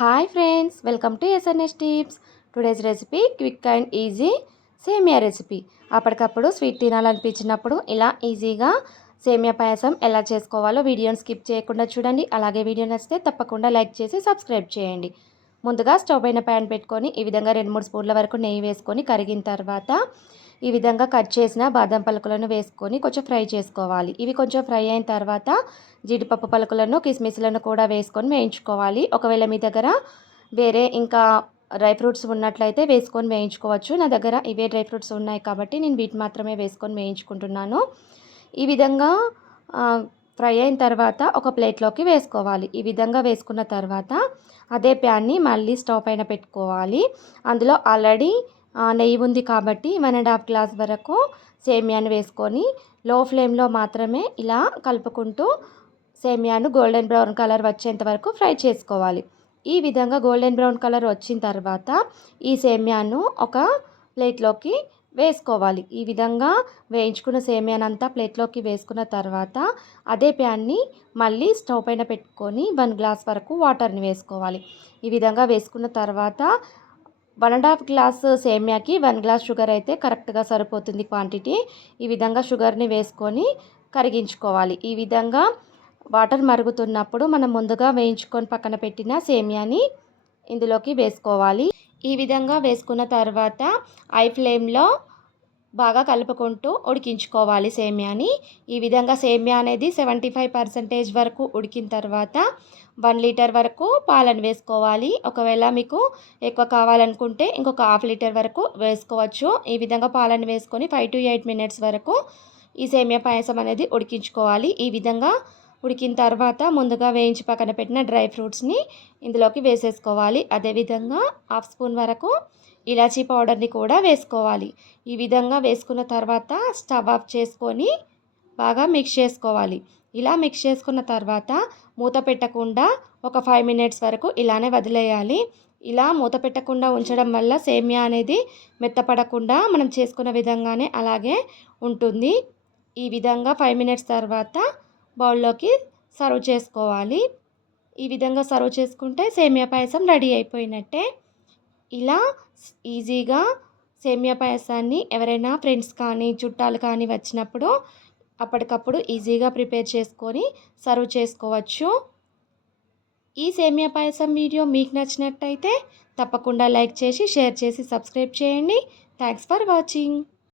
Hi friends, welcome to SNS tips. Today's recipe quick and easy సేమియా recipe. అప్పటికప్పుడు sweet తినాలనిపించినప్పుడు ఇలా ఈజీగా సేమియా పాయసం ఎలా చేసుకోవాలో వీడియోని స్కిప్ చేయకుండా చూడండి. అలాగే వీడియో నచ్చితే తప్పకుండా లైక్ చేసి సబ్స్క్రైబ్ చేయండి. ముందుగా స్టవ్ పైన ప్యాన్ పెట్టుకొని ఈ విధంగా 2-3 స్పూన్ల వరకు నెయ్యి వేసుకొని కరిగిన తర్వాత ఈ విధంగా కట్ చేసిన బాదం పలుకులను వేసుకొని కొంచెం ఫ్రై చేసుకోవాలి. ఇవి కొంచెం ఫ్రై అయిన తర్వాత జీడిపప్పు పలుకులను కిస్మిస్లను కూడా వేసుకొని వేయించుకోవాలి. ఒకవేళ మీ దగ్గర వేరే ఇంకా డ్రై ఫ్రూట్స్ ఉన్నట్లయితే వేసుకొని వేయించుకోవచ్చు. నా దగ్గర ఇవే డ్రై ఫ్రూట్స్ ఉన్నాయి కాబట్టి నేను వీటి మాత్రమే వేసుకొని వేయించుకుంటున్నాను. ఈ విధంగా ఫ్రై అయిన తర్వాత ఒక ప్లేట్లోకి వేసుకోవాలి. ఈ విధంగా వేసుకున్న తర్వాత అదే ప్యాన్ని మళ్ళీ స్టవ్ పైన పెట్టుకోవాలి. అందులో ఆల్రెడీ నెయ్యి ఉంది కాబట్టి 1.5 గ్లాస్ వరకు సేమియాను వేసుకొని లో ఫ్లేమ్లో మాత్రమే ఇలా కలుపుకుంటూ సేమియాను గోల్డెన్ బ్రౌన్ కలర్ వచ్చేంత వరకు ఫ్రై చేసుకోవాలి. ఈ విధంగా గోల్డెన్ బ్రౌన్ కలర్ వచ్చిన తర్వాత ఈ సేమియాను ఒక ప్లేట్లోకి వేసుకోవాలి. ఈ విధంగా వేయించుకున్న సేమియానంతా ప్లేట్లోకి వేసుకున్న తర్వాత అదే ప్యాన్ని మళ్ళీ స్టవ్ పైన పెట్టుకొని 1 గ్లాస్ వరకు వాటర్ని వేసుకోవాలి. ఈ విధంగా వేసుకున్న తర్వాత 1.5 గ్లాస్ సేమియాకి 1 గ్లాస్ షుగర్ అయితే కరెక్ట్గా సరిపోతుంది క్వాంటిటీ. ఈ విధంగా షుగర్ని వేసుకొని కరిగించుకోవాలి. ఈ విధంగా వాటర్ మరుగుతున్నప్పుడు మనం ముందుగా వేయించుకొని పక్కన పెట్టిన సేమియాని ఇందులోకి వేసుకోవాలి. ఈ విధంగా వేసుకున్న తర్వాత హై ఫ్లేమ్లో బాగా ఉడికించుకోవాలి సేమియాని. ఈ విధంగా సేమియా అనేది 75% వరకు ఉడికిన తర్వాత 1 లీటర్ వరకు పాలను వేసుకోవాలి. ఒకవేళ మీకు ఎక్కువ కావాలనుకుంటే ఇంకొక హాఫ్ లీటర్ వరకు వేసుకోవచ్చు. ఈ విధంగా పాలను వేసుకొని 5 to 8 మినిట్స్ వరకు ఈ సేమియా పాయసం అనేది ఉడికించుకోవాలి. ఈ విధంగా ఉడికిన తర్వాత ముందుగా వేయించి పక్కన పెట్టిన డ్రై ఫ్రూట్స్ని ఇందులోకి వేసేసుకోవాలి. అదేవిధంగా హాఫ్ స్పూన్ వరకు ఇలాచీ పౌడర్ని కూడా వేసుకోవాలి. ఈ విధంగా వేసుకున్న తర్వాత స్టవ్ ఆఫ్ చేసుకొని బాగా మిక్స్ చేసుకోవాలి. ఇలా మిక్స్ చేసుకున్న తర్వాత మూత పెట్టకుండా ఒక 5 మినిట్స్ వరకు ఇలానే వదిలేయాలి. ఇలా మూత పెట్టకుండా ఉంచడం వల్ల సేమియా అనేది మెత్తపడకుండా మనం చేసుకున్న విధంగానే అలాగే ఉంటుంది. ఈ విధంగా 5 మినిట్స్ తర్వాత బౌల్లోకి సర్వ్ చేసుకోవాలి. ఈ విధంగా సర్వ్ చేసుకుంటే సేమియా పాయసం రెడీ అయిపోయినట్టే. ఇలా ఈజీగా సేమియా పాయసాన్ని ఎవరైనా ఫ్రెండ్స్ కానీ చుట్టాలు కానీ వచ్చినప్పుడు అప్పటికప్పుడు ఈజీగా ప్రిపేర్ చేసుకొని సర్వ్ చేసుకోవచ్చు. ఈ సేమియా పాయసం వీడియో మీకు నచ్చినట్టయితే తప్పకుండా లైక్ చేసి షేర్ చేసి సబ్స్క్రైబ్ చేయండి. Thanks for watching.